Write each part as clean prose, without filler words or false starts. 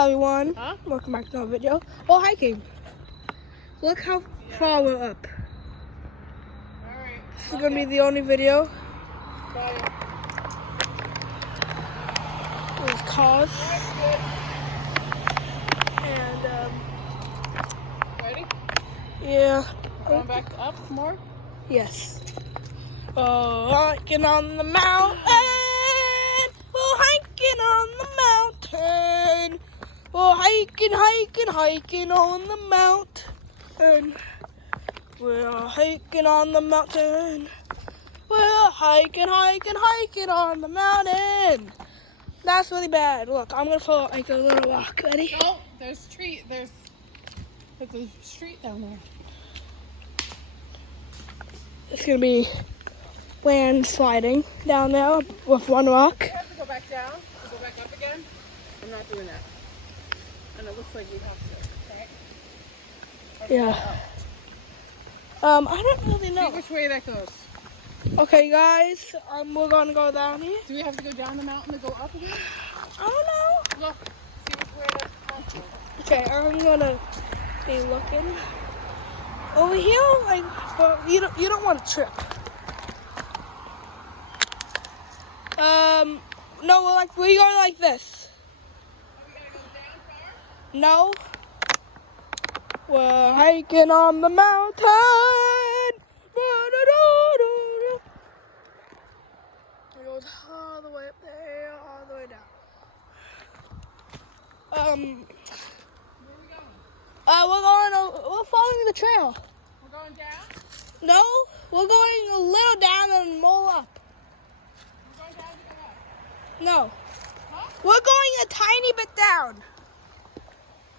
Everyone, welcome back to another video. Oh, hiking. Look how far we're up. Alright. This is gonna be the only video. There's cars. And Ready? yeah. Going back up more? Yes. Hiking on the mountain. Oh, hiking on the mountain. Oh, hiking on the mountain. We're hiking on the mountain. We're hiking on the mountain. That's really bad. Look, I'm gonna follow like a little walk. Ready? Oh, there's a street down there. It's gonna be landsliding down there with one rock. You have to go back down and go back up again. I'm not doing that. And it looks like you have to, okay? Yeah. I don't really See know. which way that goes. Okay, guys, we're gonna go down here. Do we have to go down the mountain to go up again? I don't know. Look, see which way that's going. Okay, I'm gonna be looking over here, like, but you don't want to trip. No, we're going like this. We gotta go down far? No, we're hiking on the mountain. It goes all the way up there, all the way down. Where are we going? We're following the trail. We're going down? No, we're going a little down and more up. We're going down to go up. No, Huh? we're going a tiny bit down.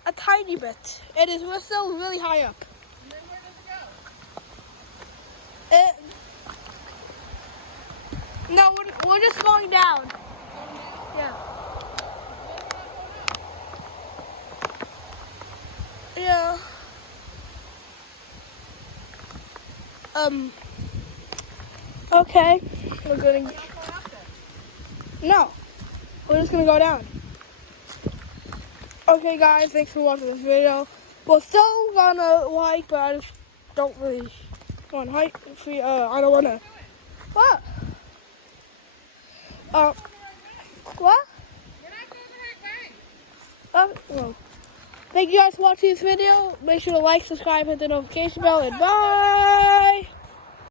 A tiny bit. We're still really high up. And then where does it go? No, we're just going down. Yeah. Yeah. Okay. We're gonna. No. We're just gonna go down. Okay, guys. Thanks for watching this video. We're still gonna hike, but I just don't really want to hike. I don't want to. What? What? We're not going the right way. Well, thank you guys for watching this video. Make sure to like, subscribe, hit the notification bell, and bye!